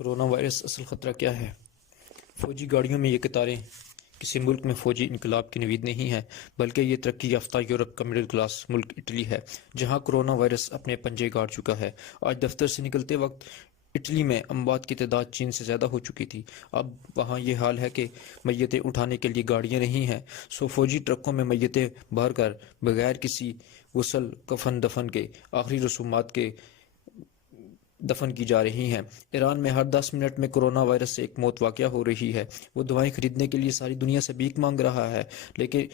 Corona virus اصل خطرہ کیا ہے؟ فوجی گاڑیوں میں یہ قطاریں کسی ملک میں فوجی انقلاب کی نوید نہیں ہے، بلکہ یہ ترقی یافتہ یورپ کا مڈل کلاس ملک اٹلی ہے، جہاں کرونا وائرس اپنے پنجے گاڑ چکا ہے۔ آج دفتر سے نکلتے وقت اٹلی میں اموات کی تعداد چین سے زیادہ ہو چکی تھی۔ اب وہاں یہ حال ہے کہ میتیں اٹھانے کے لیے گاڑیاں نہیں ہیں، فوجی ٹرکوں میں میتیں بھر کر بغیر کسی غسل کفن دفن کے آخری رسومات کے دفن کی جا رہی ہیں۔ ایران میں ہر 10 منٹ میں کرونا وائرس سے ایک موت واقع ہو رہی ہے۔ وہ دوائیں خریدنے کے لیے ساری دنیا سے بھیک مانگ رہا ہے، لیکن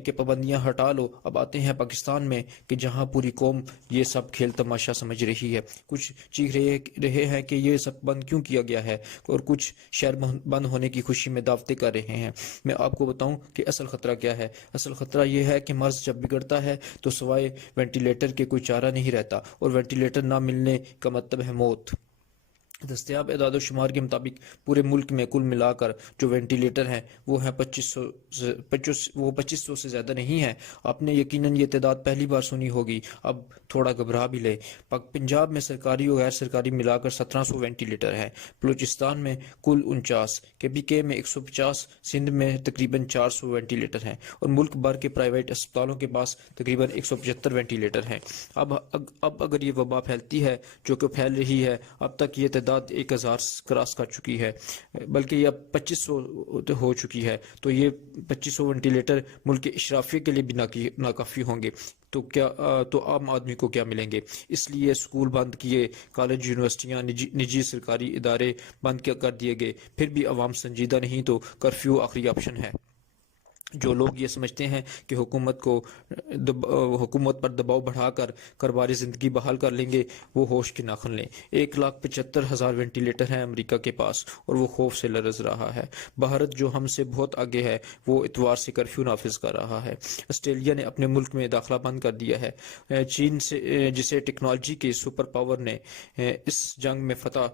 کہ پابندیاں ہٹا لو۔ اب آتے ہیں پاکستان میں کہ جہاں پوری قوم یہ سب کھیل تماشا سمجھ رہی ہے۔ کچھ چیخ رہے ہیں کہ یہ سب بند کیوں کیا گیا ہے، اور کچھ شہر بند ہونے کی خوشی میں دعوتیں کر رہے ہیں۔ میں آپ کو بتاؤں کہ اصل خطرہ کیا ہے۔ اصل خطرہ یہ ہے کہ مرض جب بگڑتا ہے تو سوائے وینٹیلیٹر کے کوئی چارہ نہیں رہتا، اور وینٹیلیٹر نہ ملنے کا مطلب ہے موت۔ دستیاب اعداد و شمار کے مطابق پورے ملک میں کل ملا کر جو وینٹیلیٹر ہیں وہ ہیں 2500 سے زیادہ نہیں ہیں۔ آپ نے یقیناً یہ تعداد پہلی بار سنی ہوگی، اب تھوڑا گھبرا بھی لے۔ پنجاب میں سرکاری اور غیر سرکاری ملا کر 1700 وینٹیلیٹر ہیں، بلوچستان میں کل 49، KPK میں 150، سندھ میں تقریباً 400 وینٹیلیٹر ہیں، اور ملک بھر کے پرائیویٹ اسپتالوں کے پاس تقریباً 175 وینٹیلیٹر ہیں۔ اب اگر یہ وبا پھیلتی ہے جو کہ پھیل رہی ہے، اب تک یہ تعداد 1000 کراس کر چکی ہے، بلکہ یہ اب 2500 ہو چکی ہے، تو یہ 2500 وینٹیلیٹر ملک کے اشرافیہ کے لیے بھی ناکافی ہوں گے۔ تو عام آدمی کو کیا ملیں گے؟ اس لیے اسکول بند کیے، کالج یونیورسٹیاں نجی سرکاری ادارے بند کر دیے گئے، پھر بھی عوام سنجیدہ نہیں، تو کرفیو آخری آپشن ہے۔ جو لوگ یہ سمجھتے ہیں کہ حکومت پر دباؤ بڑھا کر کاروباری زندگی بحال کر لیں گے، وہ ہوش کے ناخن لیں۔ 1,75,000 وینٹیلیٹر ہیں امریکہ کے پاس، اور وہ خوف سے لرز رہا ہے۔ بھارت جو ہم سے بہت آگے ہے، وہ اتوار سے کرفیو نافذ کر رہا ہے۔ آسٹریلیا نے اپنے ملک میں داخلہ بند کر دیا ہے۔ چین سے جسے ٹیکنالوجی کے سپر پاور نے اس جنگ میں فتح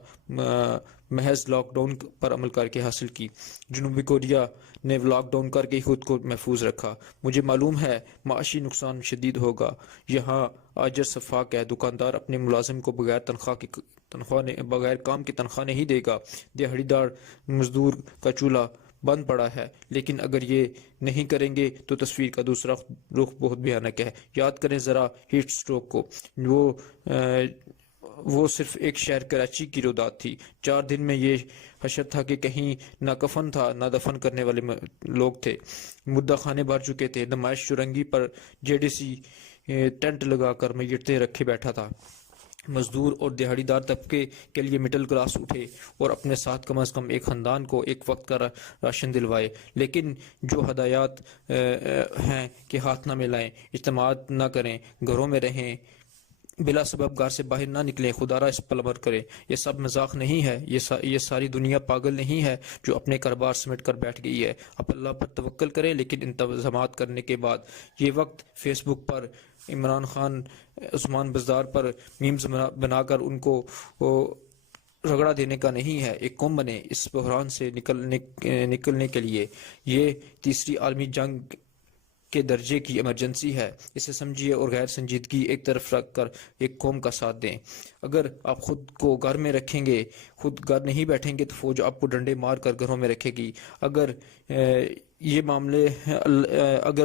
محض لاک ڈاؤن پر عمل کر کے حاصل کی۔ جنوبی کوریا نے لاک ڈاؤن کر کے خود کو محفوظ رکھا۔ مجھے معلوم ہے معاشی نقصان شدید ہوگا۔ یہاں آجر صفاق ہے، دکاندار اپنے ملازم کو بغیر کام کی تنخواہ نہیں دے گا، دیہڑی دار مزدور کا چولہا بند پڑا ہے۔ لیکن اگر یہ نہیں کریں گے تو تصویر کا دوسرا رخ بہت بھیانک ہے۔ یاد کریں ذرا ہیٹ سٹروک کو، وہ صرف ایک شہر کراچی کی رودات تھی۔ 4 دن میں یہ حشر تھا کہ کہیں نہ کفن تھا، نہ دفن کرنے والے لوگ تھے۔ مردہ خانے بھر چکے تھے۔ نمائش چرنگی پر JDC ٹینٹ لگا کر میتیں رکھے بیٹھا تھا۔ مزدور اور دیہڑی دار طبقے کے لیے مڈل کلاس اٹھے اور اپنے ساتھ کم از کم ایک خاندان کو ایک وقت کا راشن دلوائے۔ لیکن جو ہدایات ہیں کہ ہاتھ نہ ملائیں، اجتماعات نہ کریں، گھروں میں رہیں، بلا سبب گھر سے باہر نہ نکلیں، خدا را اس پر عمل کریں، یہ سب مذاق نہیں ہے۔ یہ ساری دنیا پاگل نہیں ہے جو اپنے کاروبار سمیٹ کر بیٹھ گئی ہے۔ اب اللہ پر توکل کریں، لیکن انتظامات کرنے کے بعد۔ یہ وقت فیس بک پر عمران خان عثمان بزدار پر میمز بنا کر ان کو رگڑا دینے کا نہیں ہے۔ ایک قوم بنے اس بحران سے نکلنے کے لیے۔ یہ تیسری عالمی جنگ کے درجے کی ایمرجنسی ہے، اسے سمجھیے اور غیر سنجیدگی ایک طرف رکھ کر ایک قوم کا ساتھ دیں۔ اگر آپ خود کو گھر میں رکھیں گے، خود گھر نہیں بیٹھیں گے، تو فوج آپ کو ڈنڈے مار کر گھروں میں رکھے گی۔ اگر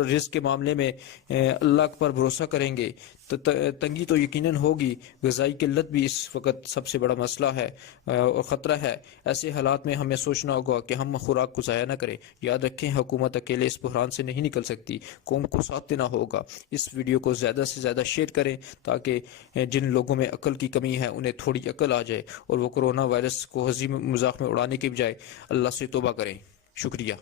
رزق کے معاملے میں اللہ پر بھروسہ کریں گے تو تنگی تو یقیناً ہوگی۔ غذائی قلت بھی اس وقت سب سے بڑا مسئلہ ہے اور خطرہ ہے۔ ایسے حالات میں ہمیں سوچنا ہوگا کہ ہم خوراک کو ضائع نہ کریں۔ یاد رکھیں، حکومت اکیلے اس بحران سے نہیں نکل سکتی، قوم کو ساتھ دینا ہوگا۔ اس ویڈیو کو زیادہ سے زیادہ شیئر کریں تاکہ جن لوگوں میں عقل کی کمی ہے انہیں تھوڑی عقل آ جائے، اور وہ کرونا وائرس کو ہنسی مذاق میں اڑانے کے بجائے اللہ سے توبہ کریں۔ شکریہ۔